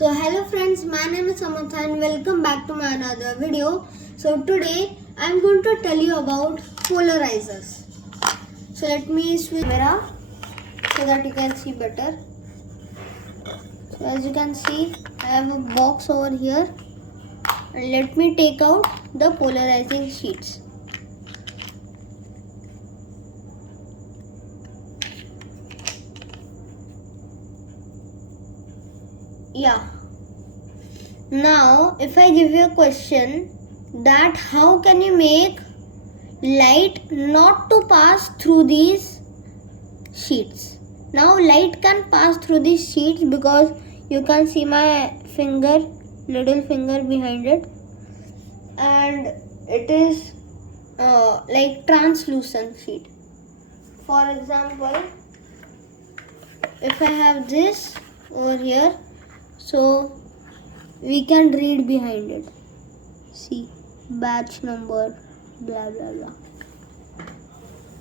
So hello friends, my name is Samatha and welcome back to my another video. So today I am going to tell you about polarizers. So let me switch camera so that you can see better. So as you can see, I have a box over here and let me take out the polarizing sheets. Yeah. Now if I give you a question that how can you make light not to pass through these sheets. Now light can pass through these sheets because you can see my finger, little finger behind it, and it is like translucent sheet. For example, if I have this over here, so we can read behind it. See, batch number, blah blah blah.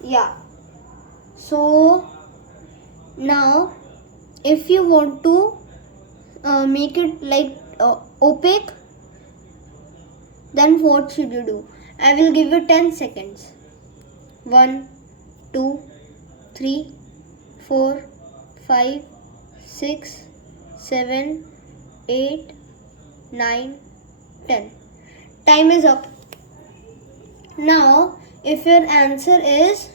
Yeah. So now if you want to make it like opaque, then what should you do? I will give you 10 seconds. 1, 2, 3, 4, 5, 6, 7, 8, 9, 10. Time is up. Now if your answer is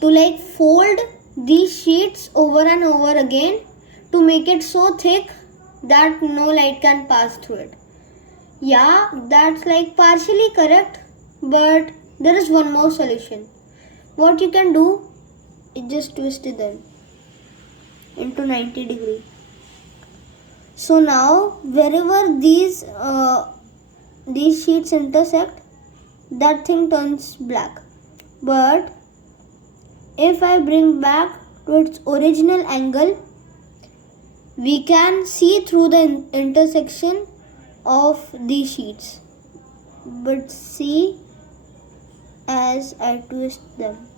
to like fold these sheets over and over again to make it so thick that no light can pass through it. Yeah, that's like partially correct, but there is one more solution. What you can do is just twist it then into 90 degree. So now wherever these sheets intersect, that thing turns black. But if I bring back to its original angle, we can see through the intersection of these sheets. But see, as I twist them,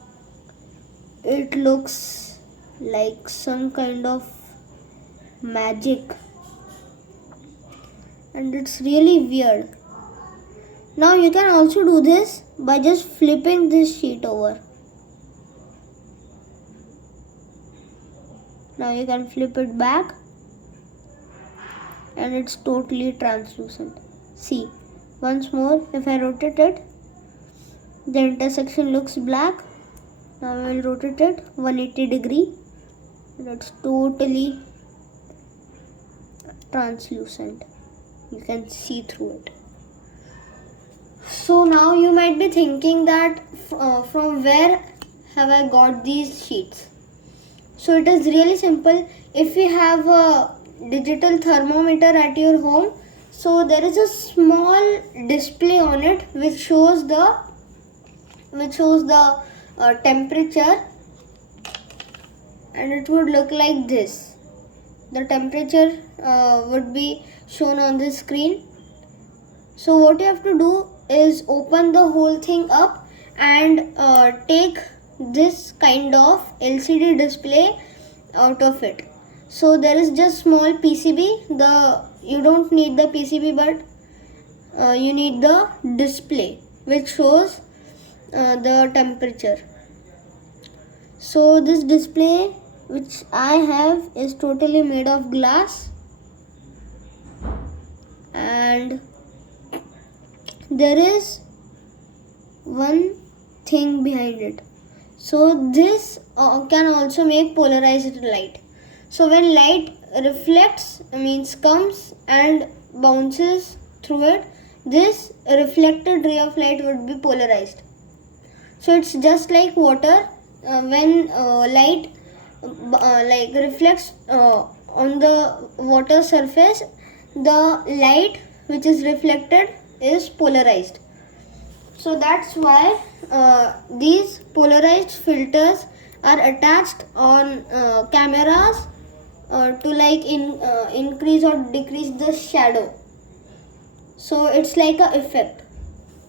it looks like some kind of magic, and it's really weird. Now you can also do this by just flipping this sheet over. Now you can flip it back and it's totally translucent. See, once more, if I rotate it, the intersection looks black. Now I will rotate it 180 degree and it's totally translucent. You can see through it. So now you might be thinking that from where have I got these sheets? So it is really simple. If you have a digital thermometer at your home, so there is a small display on it which shows the temperature, and it would look like this. The temperature would be shown on the screen. So what you have to do is open the whole thing up and take this kind of LCD display out of it. So there is just small PCB. You don't need the PCB, but you need the display which shows the temperature. So this display which I have is totally made of glass, and there is one thing behind it. So this can also make polarized light. So when light reflects, comes and bounces through it, this reflected ray of light would be polarized. So it's just like water. When light reflects on the water surface, the light which is reflected is polarized. So that's why these polarized filters are attached on cameras to like increase or decrease the shadow. So it's like a effect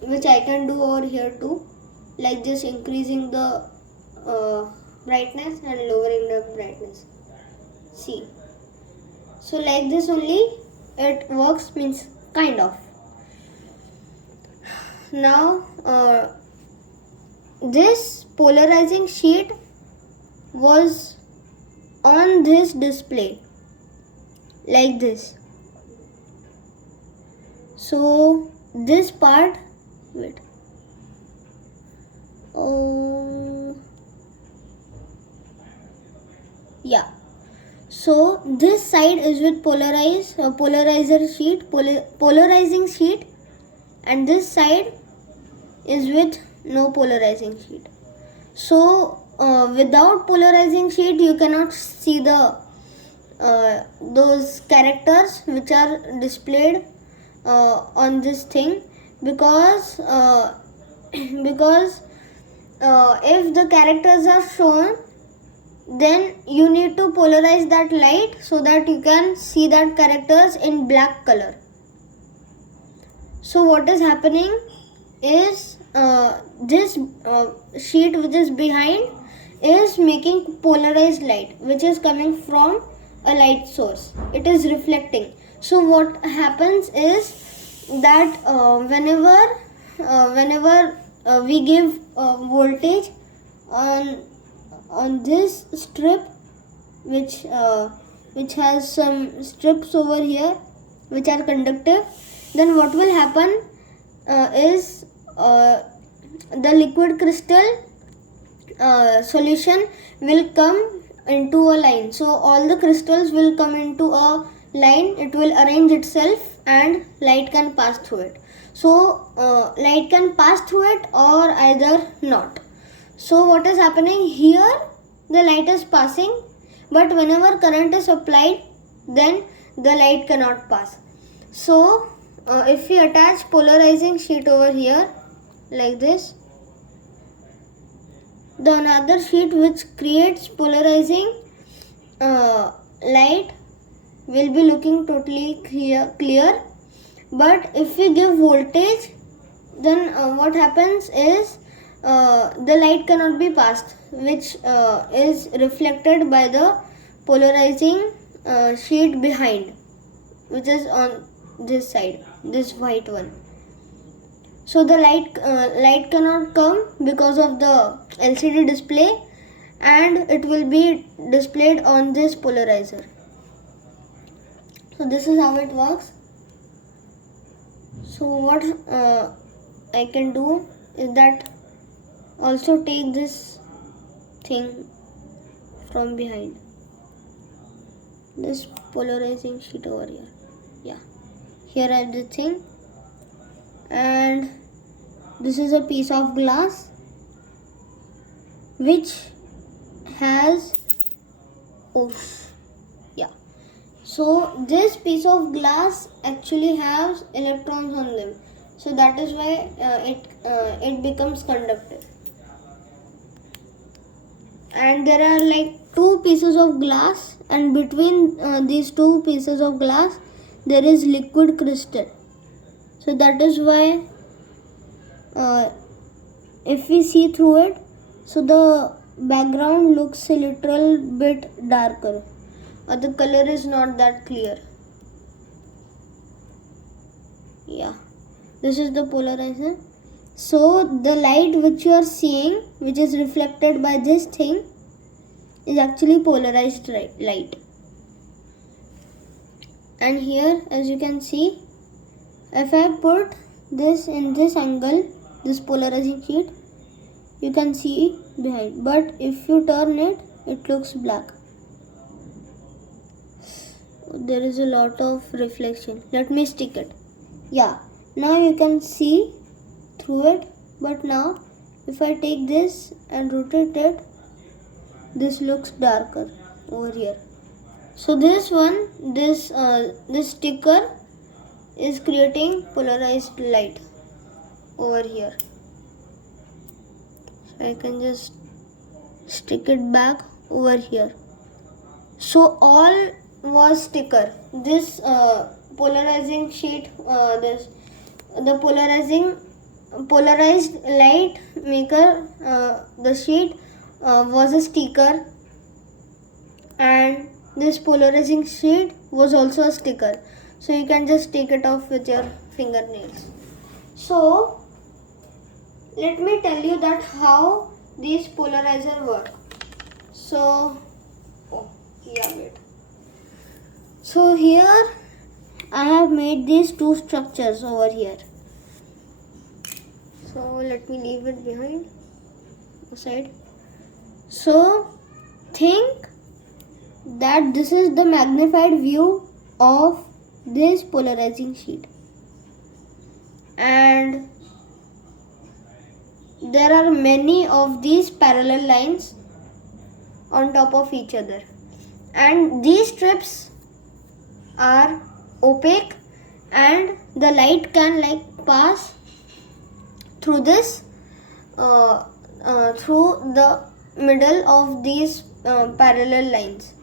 which I can do over here too, like just increasing the brightness and lowering the brightness. See, so like this only it works, means kind of. Now this polarizing sheet was on this display like this. So this part, wait, yeah, so this side is with polarizer sheet, polarizing sheet, and this side is with no polarizing sheet. So without polarizing sheet you cannot see the those characters which are displayed on this thing, because if the characters are shown, then you need to polarize that light so that you can see that characters in black color. So what is happening is this sheet which is behind is making polarized light which is coming from a light source. It is reflecting. So what happens is that whenever we give voltage on this strip, which has some strips over here which are conductive, then what will happen is the liquid crystal solution will come into a line. So all the crystals will come into a line, it will arrange itself and light can pass through it. So light can pass through it or either not. So what is happening here, the light is passing, but whenever current is applied, then the light cannot pass. So if we attach polarizing sheet over here like this, the another sheet which creates polarizing light will be looking totally clear. But if we give voltage, then what happens is the light cannot be passed, which is reflected by the polarizing sheet behind, which is on this side, this white one. So the light cannot come because of the LCD display, and it will be displayed on this polarizer. So this is how it works. So what I can do is that also take this thing from behind, this polarizing sheet over here. Yeah, here I have the thing, and this is a piece of glass which has so this piece of glass actually has electrons on them, so that is why it becomes conductive. And there are like two pieces of glass, and between these two pieces of glass there is liquid crystal. So that is why if we see through it, so the background looks a little bit darker, or the color is not that clear. Yeah, this is the polarizer. So the light which you are seeing, which is reflected by this thing, is actually polarized light. And here, as you can see, if I put this in this angle, this polarizing sheet, you can see behind, but if you turn it, it looks black. There is a lot of reflection. Let me stick it. Yeah, now you can see through it, but now if I take this and rotate it, this looks darker over here. So this sticker is creating polarized light over here. So I can just stick it back over here. So all was sticker. This polarizing sheet, the polarized light maker, the sheet was a sticker, and this polarizing sheet was also a sticker. So you can just take it off with your fingernails. So let me tell you that how these polarizer work. So wait. So here I have made these two structures over here. So let me leave it behind aside. So think that this is the magnified view of this polarizing sheet, and there are many of these parallel lines on top of each other, and these strips are opaque and the light can pass through this through the middle of these parallel lines.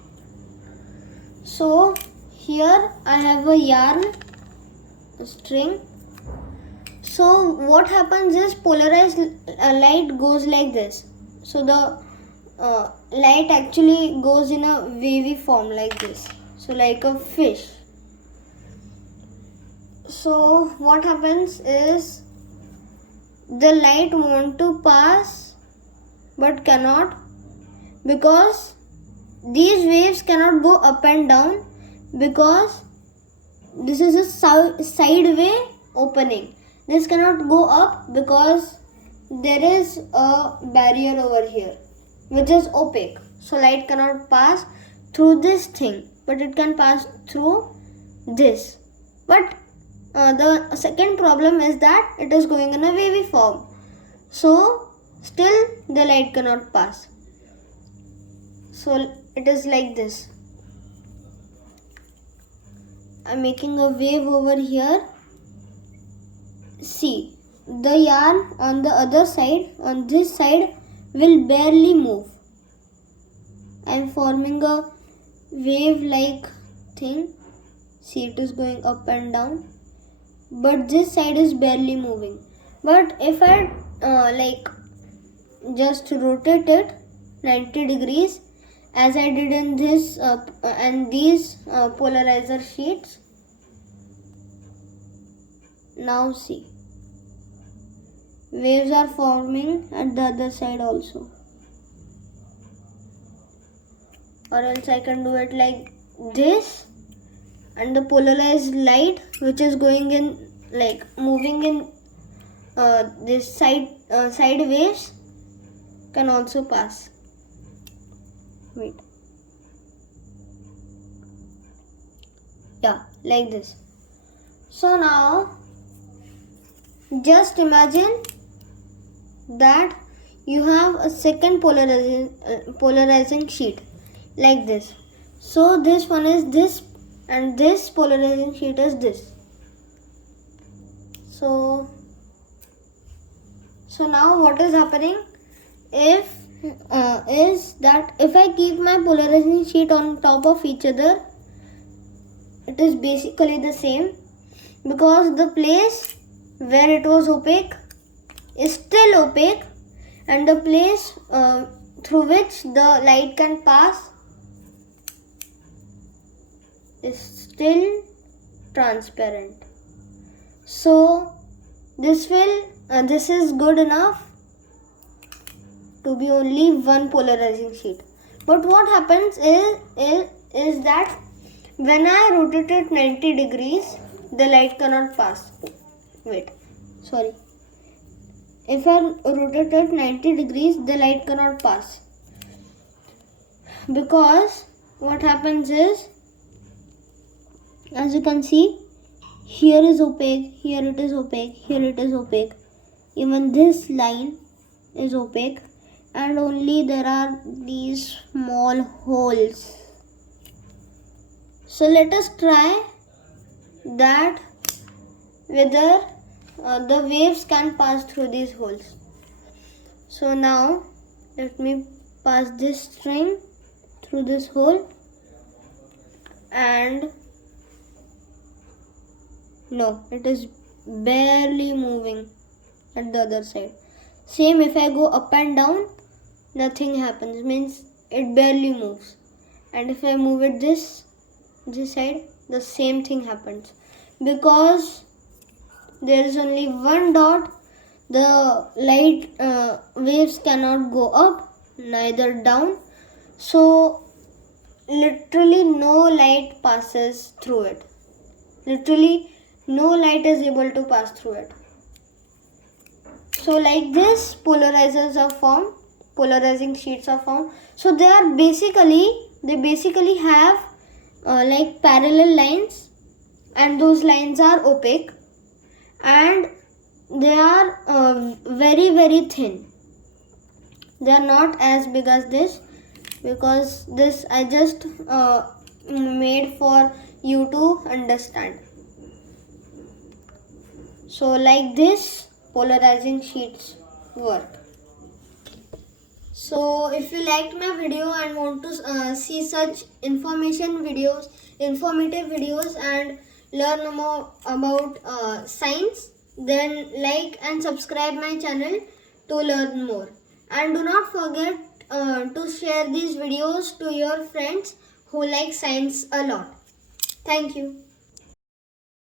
So here I have a yarn string. So what happens is polarized light goes like this. So the light actually goes in a wavy form like this, so like a fish. So what happens is the light want to pass but cannot, because these waves cannot go up and down, because this is a sideway opening. This cannot go up because there is a barrier over here which is opaque. So light cannot pass through this thing, but it can pass through this. But the second problem is that it is going in a wavy form. So still the light cannot pass. So it is like this. I'm making a wave over here. See, the yarn on the other side, on this side, will barely move. I'm forming a wave like thing. See, it is going up and down, but this side is barely moving. But if I just rotate it 90 degrees as I did in this and these polarizer sheets, now see, waves are forming at the other side also. Or else I can do it like this, and the polarized light which is going in moving in this side waves can also pass. Wait. Yeah, like this. So now just imagine that you have a second polarizing sheet like this. So this one is this, and this polarizing sheet is this. So now what is happening is that if I keep my polarizing sheet on top of each other, it is basically the same, because the place where it was opaque is still opaque, and the place through which the light can pass is still transparent. So this is good enough to be only one polarizing sheet. But what happens is that when I rotate it 90 degrees, the light cannot pass. Wait, sorry. If I rotate it 90 degrees, the light cannot pass. Because what happens is, as you can see, here is opaque, here it is opaque, here it is opaque. Even this line is opaque, and only there are these small holes. So let us try that whether the waves can pass through these holes. So now let me pass this string through this hole, and no, it is barely moving at the other side. Same, if I go up and down, nothing happens, means it barely moves. And if I move it this side, the same thing happens. Because there is only one dot, the light waves cannot go up neither down, so literally no light passes through it. Literally no light is able to pass through it. So like this, polarizers are formed, polarizing sheets are formed. So they basically have like parallel lines, and those lines are opaque, and they are very thin. They are not as big as this, because this I just made for you to understand. So like this, polarizing sheets work. So if you liked my video and want to see such informative videos and learn more about science, then like and subscribe my channel to learn more. And do not forget to share these videos to your friends who like science a lot. Thank you.